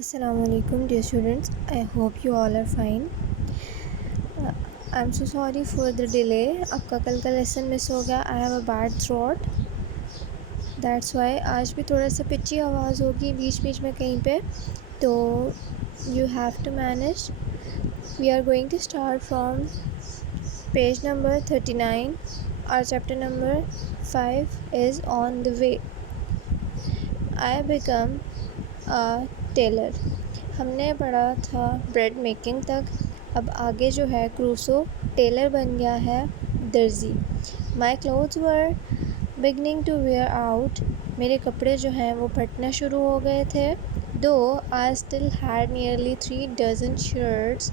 Assalamu alaikum dear students. I hope you all are fine. I'm so sorry for the delay. आपका कल का lesson miss हो गया. I have a bad throat. That's why आज भी थोड़ा सा पिची आवाज़ होगी बीच बीच में कहीं पे, तो you have to manage. We are going to start from page number 39. Our chapter number 5 is on the way. I become a tailor. हमने पढ़ा था ब्रेड मेकिंग तक. अब आगे जो है क्रूसो टेलर बन गया है दर्जी. My clothes were beginning to wear out. मेरे कपड़े जो हैं वो फटना शुरू हो गए थे. Though I still had nearly 3 dozen shirts.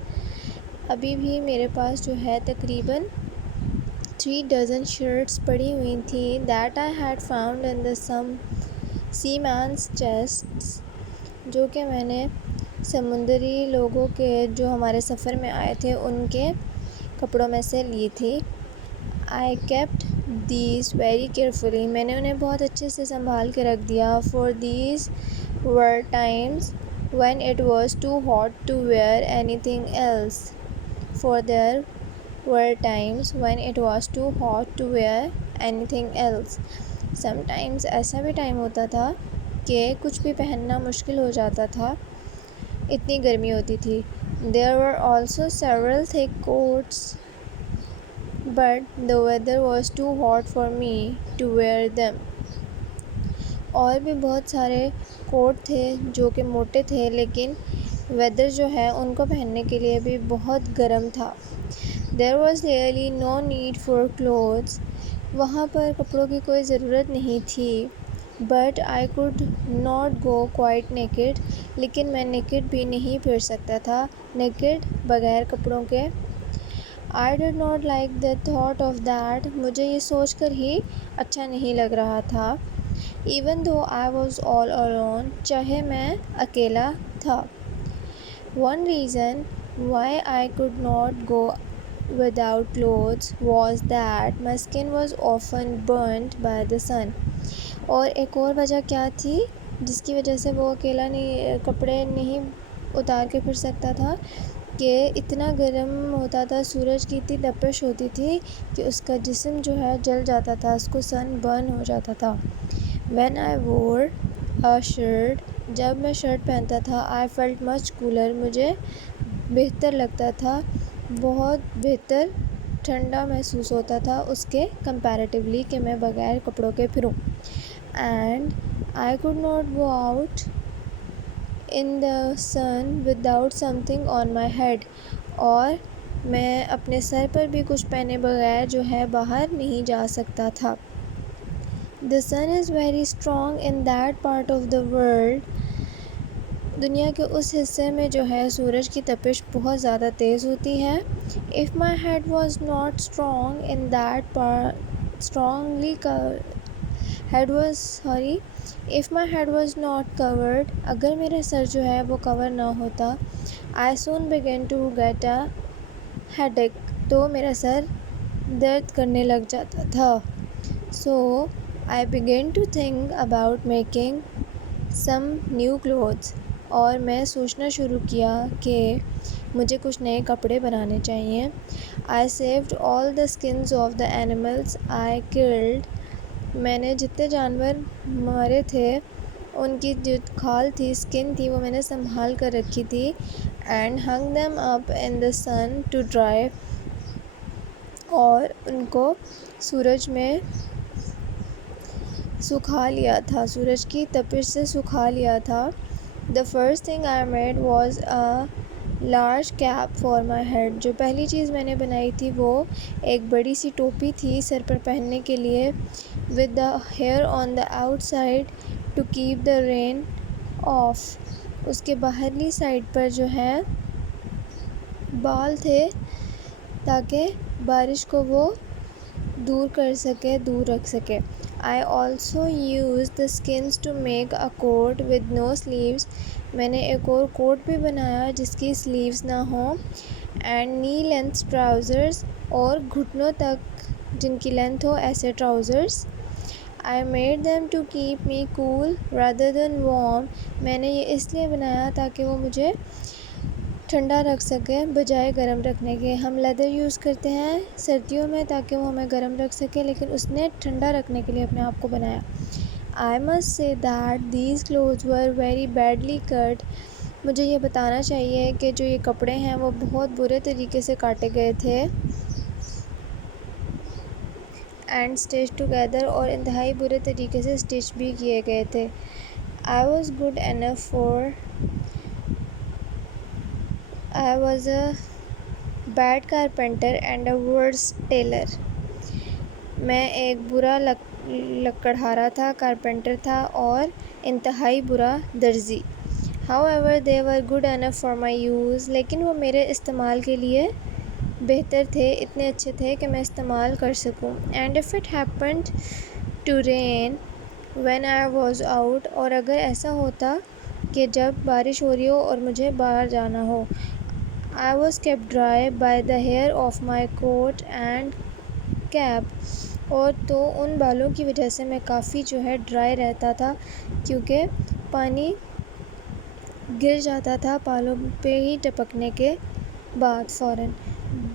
अभी भी मेरे पास जो है तकरीबन 3 डजन शर्ट्स पड़ी हुई थी. That I had found in the some seamen's chests, जो कि मैंने समुंदरी लोगों के जो हमारे सफ़र में आए थे उनके कपड़ों में से ली थी. I kept these very carefully. मैंने उन्हें बहुत अच्छे से संभाल के रख दिया. For these were times when it was too hot to wear anything else. For there were times when it was too hot to wear anything else. Sometimes ऐसा भी टाइम होता था कि कुछ भी पहनना मुश्किल हो जाता था, इतनी गर्मी होती थी. There were also several thick coats but the weather was too hot for me to wear them. और भी बहुत सारे कोट थे जो कि मोटे थे, लेकिन वेदर जो है उनको पहनने के लिए भी बहुत गर्म था. There was really no need for clothes. वहाँ पर कपड़ों की कोई ज़रूरत नहीं थी. But I could not go quite naked. लेकिन मैं नेकेड भी नहीं फिर सकता था, नेकेड बग़ैर कपड़ों के. I did not like the thought of that. मुझे ये सोच कर ही अच्छा नहीं लग रहा था. Even though I was all alone. चाहे मैं अकेला था. One reason why I could not go without clothes was that my skin was often burnt by the sun. और एक और वजह क्या थी जिसकी वजह से वो अकेला नहीं कपड़े नहीं उतार के फिर सकता था, कि इतना गर्म होता था, सूरज की इतनी तपिश होती थी कि उसका जिस्म जो है जल जाता था, उसको सन बर्न हो जाता था. When I wore a shirt, जब मैं शर्ट पहनता था, I felt much cooler. मुझे बेहतर लगता था, बहुत बेहतर ठंडा महसूस होता था उसके कंपैरेटिवली कि मैं बग़ैर कपड़ों के फिरूं. And I could not go out in the sun without something on my head. और मैं अपने सर पर भी कुछ पहने बगैर जो है बाहर नहीं जा सकता था. The sun is very strong in that part of the world. दुनिया के उस हिस्से में जो है सूरज की तपिश बहुत ज़्यादा तेज़ होती है. If my head was not strong in that part strongly if my head was not covered. अगर मेरा सर जो है वो कवर ना होता, I soon began to get a headache. तो मेरा सर दर्द करने लग जाता था. So I began to think about making some new clothes. और मैं सोचना शुरू किया कि मुझे कुछ नए कपड़े बनाने चाहिए. I saved all the skins of the animals I killed. मैंने जितने जानवर मारे थे उनकी जो खाल थी, स्किन थी, वो मैंने संभाल कर रखी थी. And hung them up in the sun to dry. और उनको सूरज में सुखा लिया था, सूरज की तपिश से सुखा लिया था. The first thing I made was a large cap for my head. जो पहली चीज़ मैंने बनाई थी वो एक बड़ी सी टोपी थी सर पर पहनने के लिए, with the hair on the outside to keep the rain off. उसके बाहरली साइड पर जो है बाल थे ताकि बारिश को वो दूर कर सके, दूर रख सके. I also use the skins to make a coat with no sleeves. मैंने एक और कोट भी बनाया जिसकी स्लीव्स ना हो. And knee length trousers. और घुटनों तक जिनकी लेंथ हो ऐसे trousers. I made them to keep me cool rather than warm. میں نے یہ اس لیے بنایا تاکہ وہ مجھے ٹھنڈا رکھ سکے بجائے گرم رکھنے کے. ہم لیدر یوز کرتے ہیں سردیوں میں تاکہ وہ ہمیں گرم رکھ سکے، لیکن اس نے ٹھنڈا رکھنے کے لیے اپنے آپ کو بنایا. I must say that these clothes were very badly cut. مجھے یہ بتانا چاہیے کہ جو یہ کپڑے ہیں وہ بہت برے طریقے سے کاٹے گئے تھے. اینڈ اسٹچ ٹوگیدر، اور انتہائی برے طریقے سے اسٹچ بھی کیے گئے تھے. I was good enough for I was a bad carpenter and a worse tailor. میں ایک برا لکڑہارا تھا، کارپینٹر تھا اور انتہائی برا درزی. However, they were good enough for my use. لیکن وہ میرے استعمال کے لیے بہتر تھے، اتنے اچھے تھے کہ میں استعمال کر سکوں. And if it happened to rain when I was out، اور اگر ایسا ہوتا کہ جب بارش ہو رہی ہو اور مجھے باہر جانا ہو. I was kept dry by the hair of my coat and cap. اور تو ان بالوں کی وجہ سے میں کافی ڈرائی رہتا تھا، کیونکہ پانی گر جاتا تھا بالوں پہ ہی ٹپکنے کے بعد فوراً.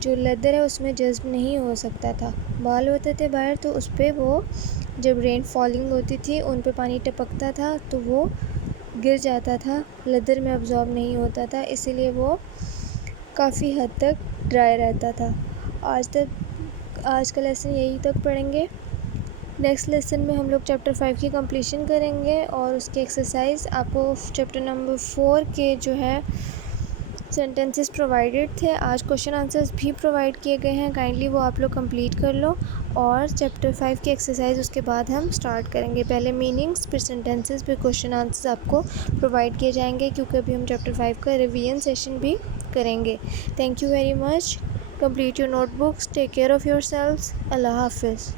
جو لیدر ہے اس میں جذب نہیں ہو سکتا تھا. بال ہوتے تھے باہر تو اس پہ وہ جب رین فالنگ ہوتی تھی ان پہ پانی ٹپکتا تھا تو وہ گر جاتا تھا، لیدر میں ابزارب نہیں ہوتا تھا، اسی لیے وہ کافی حد تک ڈرائی رہتا تھا. آج کا لیسن یہی تک پڑھیں گے. نیکسٹ لیسن میں ہم لوگ چیپٹر 5 کی کمپلیشن کریں گے اور اس کی ایکسرسائز آپ کو چیپٹر نمبر 4 کے سینٹینسز پرووائڈیڈ تھے. آج کوشچن آنسرز بھی پرووائڈ کیے گئے ہیں، کائنڈلی وہ آپ لوگ کمپلیٹ کر لو. اور چیپٹر 5 کی ایکسرسائز اس کے بعد ہم سٹارٹ کریں گے. پہلے میننگز، پھر سینٹینسز، پھر کوشچن آنسرز آپ کو پرووائڈ کیے جائیں گے، کیونکہ ابھی ہم چیپٹر 5 کا ریویژن سیشن بھی کریں گے. Thank you very much. Complete your notebooks. Take care of yourselves. اللہ حافظ.